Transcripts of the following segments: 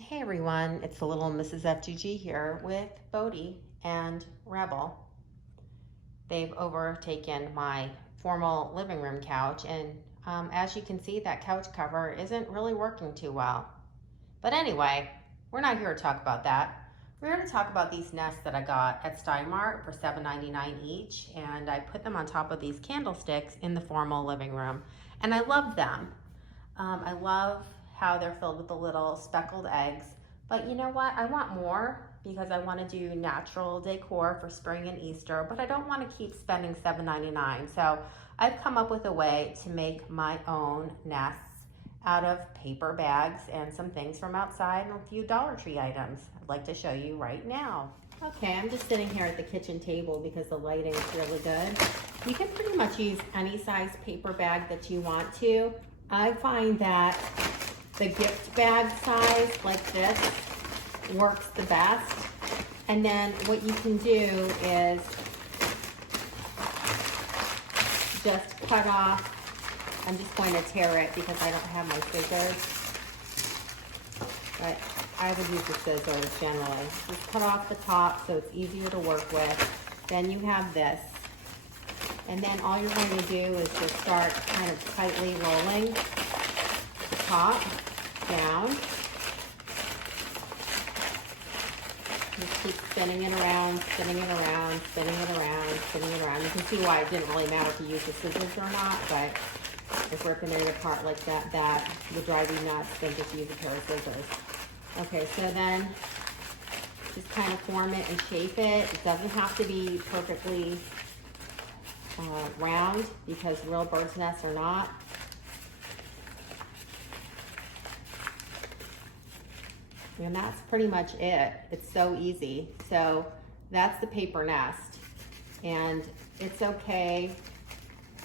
Hey everyone, it's the little Mrs. FGG here with Bodie and Rebel. They've overtaken my formal living room couch, and as you can see, that couch cover isn't really working too well. But anyway, we're not here to talk about that. We're here to talk about these nests that I got at Stein-Mart for $7.99 each, and I put them on top of these candlesticks in the formal living room, and I love them. I love how they're filled with the little speckled eggs. But you know what? I want more because I want to do natural decor for spring and Easter, but I don't want to keep spending $7.99. So I've come up with a way to make my own nests out of paper bags and some things from outside and a few Dollar Tree items. I'd like to show you right now. Okay, I'm just sitting here at the kitchen table because the lighting is really good. You can pretty much use any size paper bag that you want to. I find that the gift bag size like this works the best. And then what you can do is just cut off. I'm just going to tear it because I don't have my scissors. But I would use the scissors generally. Just cut off the top so it's easier to work with. Then you have this. And then all you're going to do is just start kind of tightly rolling the top down. Just keep spinning it around, spinning it around, spinning it around, spinning it around. You can see why it didn't really matter if you use the scissors or not, but if ripping it apart like that would drive you nuts, then just use a pair of scissors. Okay, so then just kind of form it and shape it. It doesn't have to be perfectly round because real bird's nests are not. And that's pretty much it. It's so easy. So that's the paper nest. And it's okay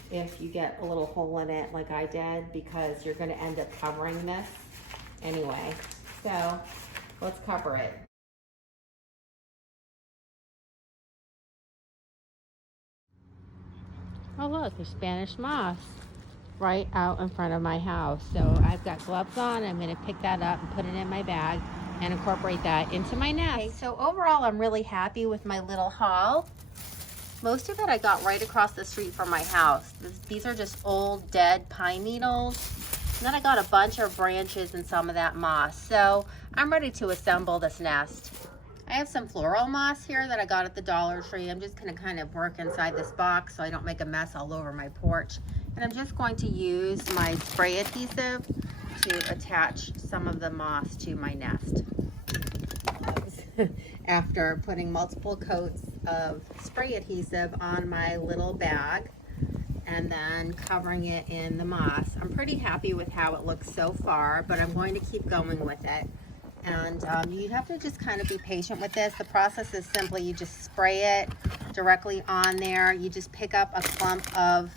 if you get a little hole in it like I did because you're gonna end up covering this anyway. So let's cover it. Oh look, there's Spanish moss right out in front of my house. So I've got gloves on. I'm gonna pick that up and put it in my bag and incorporate that into my nest. Okay, so overall I'm really happy with my little haul. Most of it I got right across the street from my house. These are just old dead pine needles. And then I got a bunch of branches and some of that moss. So I'm ready to assemble this nest. I have some floral moss here that I got at the Dollar Tree. I'm just gonna kind of work inside this box so I don't make a mess all over my porch. And I'm just going to use my spray adhesive to attach some of the moss to my nest. After putting multiple coats of spray adhesive on my little bag and then covering it in the moss. I'm pretty happy with how it looks so far, but I'm going to keep going with it. And you have to just kind of be patient with this. The process is simply you just spray it directly on there. You just pick up a clump of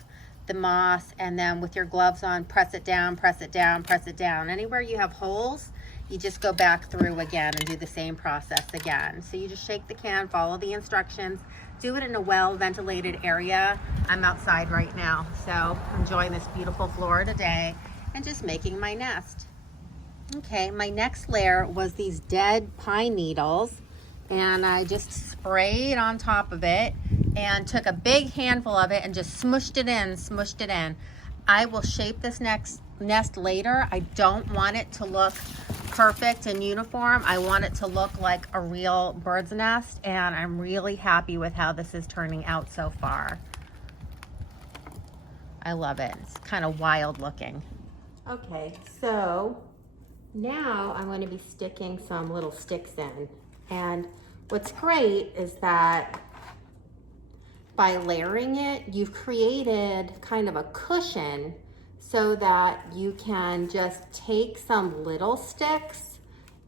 the moss and then with your gloves on, press it down, press it down, press it down. Anywhere you have holes, you just go back through again and do the same process again. So you just shake the can, follow the instructions, do it in a well-ventilated area. I'm outside right now, so enjoying this beautiful Florida day and just making my nest. Okay, my next layer was these dead pine needles, and I just sprayed on top of it and took a big handful of it and just smushed it in, I will shape this next nest later. I don't want it to look perfect and uniform. I want it to look like a real bird's nest, and I'm really happy with how this is turning out so far. I love it. It's kind of wild looking. Okay, so now I'm going to be sticking some little sticks in. And what's great is that by layering it, you've created kind of a cushion so that you can just take some little sticks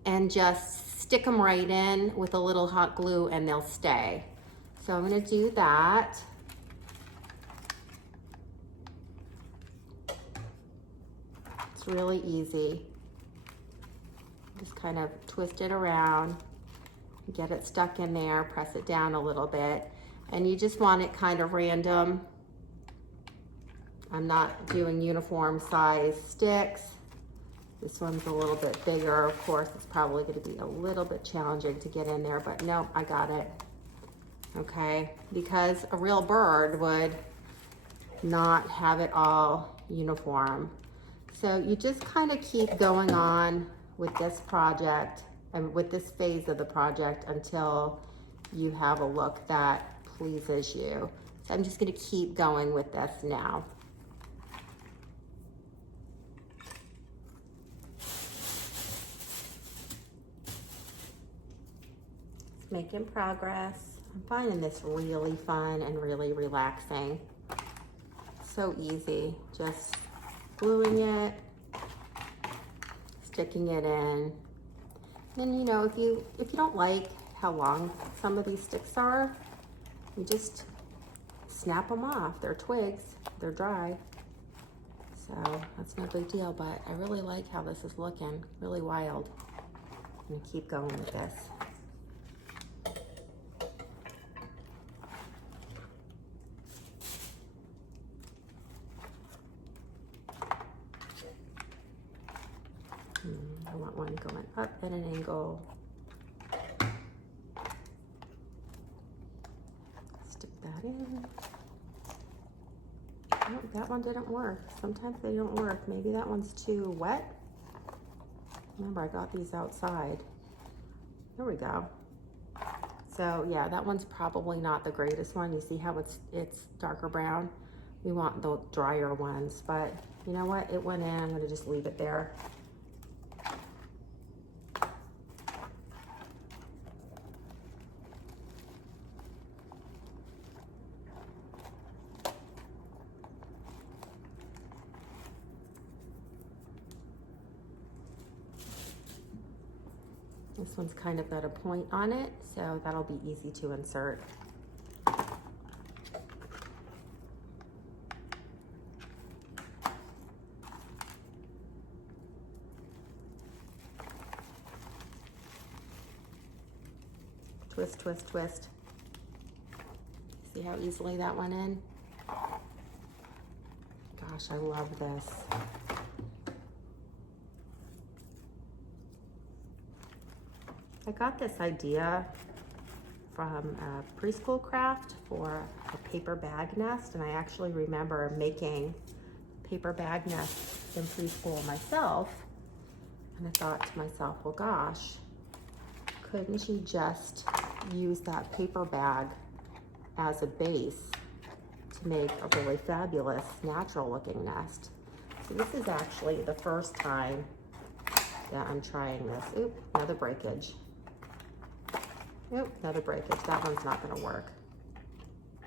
and just stick them right in with a little hot glue and they'll stay. So I'm going to do that. It's really easy. Just kind of twist it around, get it stuck in there, press it down a little bit, and you just want it kind of random. I'm not doing uniform size sticks. This one's a little bit bigger. Of course, it's probably going to be a little bit challenging to get in there, but no, I got it. Okay, because a real bird would not have it all uniform. So you just kind of keep going on with this project and with this phase of the project until you have a look that pleases you. So I'm just going to keep going with this now. It's making progress. I'm finding this really fun and really relaxing. So easy, just gluing it, sticking it in. And you know, if you don't like how long some of these sticks are, you just snap them off. They're twigs, they're dry. So that's no big deal, but I really like how this is looking, really wild. I'm gonna keep going with this. I want one going up at an angle. Stick that in. Oh, that one didn't work. Sometimes they don't work. Maybe that one's too wet. Remember, I got these outside. There we go. So yeah, that one's probably not the greatest one. You see how it's darker brown? We want the drier ones, but you know what? It went in. I'm gonna just leave it there. This one's kind of got a point on it, so that'll be easy to insert. Twist, twist, twist. See how easily that went in? Gosh, I love this. I got this idea from a preschool craft for a paper bag nest, and I actually remember making paper bag nests in preschool myself, and I thought to myself, well gosh, couldn't you just use that paper bag as a base to make a really fabulous natural looking nest? So this is actually the first time that I'm trying this. Oop, another breakage. Oop, another breakage. That one's not gonna work.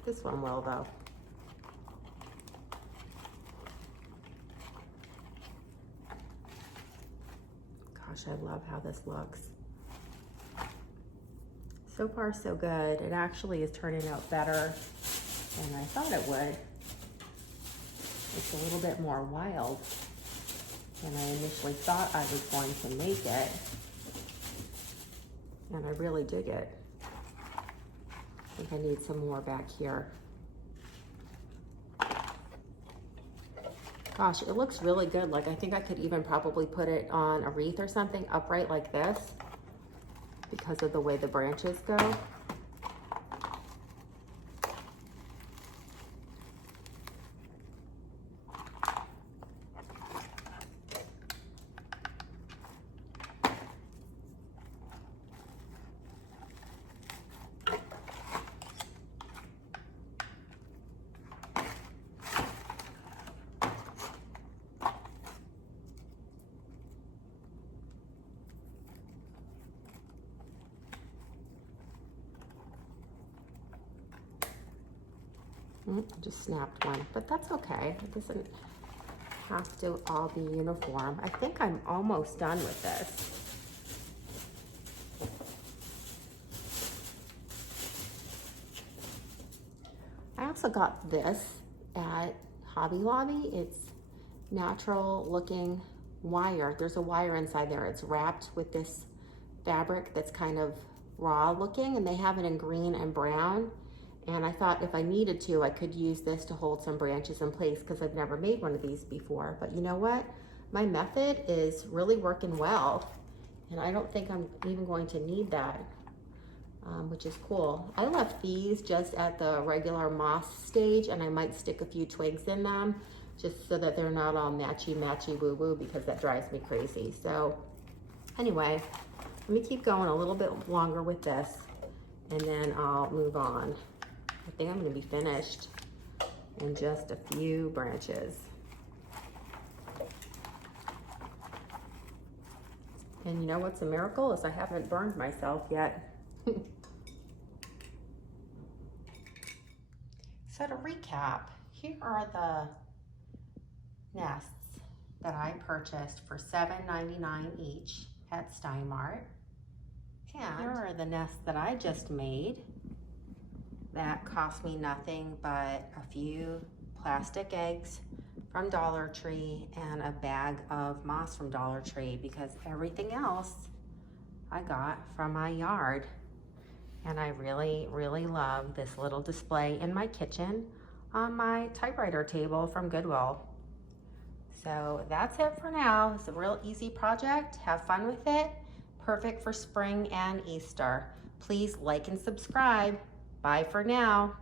This one will though. Gosh, I love how this looks. So far so good. It actually is turning out better than I thought it would. It's a little bit more wild than I initially thought I was going to make it. And I really dig it. I think I need some more back here. Gosh, it looks really good. Like I think I could even probably put it on a wreath or something upright like this because of the way the branches go. I just snapped one, but that's okay. It doesn't have to all be uniform. I think I'm almost done with this. I also got this at Hobby Lobby. It's natural looking wire. There's a wire inside there. It's wrapped with this fabric that's kind of raw looking, and they have it in green and brown. And I thought if I needed to, I could use this to hold some branches in place because I've never made one of these before. But you know what? my method is really working well, and I don't think I'm even going to need that, which is cool. I left these just at the regular moss stage, and I might stick a few twigs in them just so that they're not all matchy woo woo, because that drives me crazy. So anyway, let me keep going a little bit longer with this, and then I'll move on. I think I'm going to be finished in just a few branches. And you know what's a miracle is I haven't burned myself yet. So to recap, here are the nests that I purchased for $7.99 each at Stein-Mart. And here are the nests that I just made that cost me nothing but a few plastic eggs from Dollar Tree and a bag of moss from Dollar Tree, because everything else I got from my yard. And I really, really love this little display in my kitchen on my typewriter table from Goodwill. So that's it for now. It's a real easy project. Have fun with it. Perfect for spring and Easter. Please like and subscribe. Bye for now.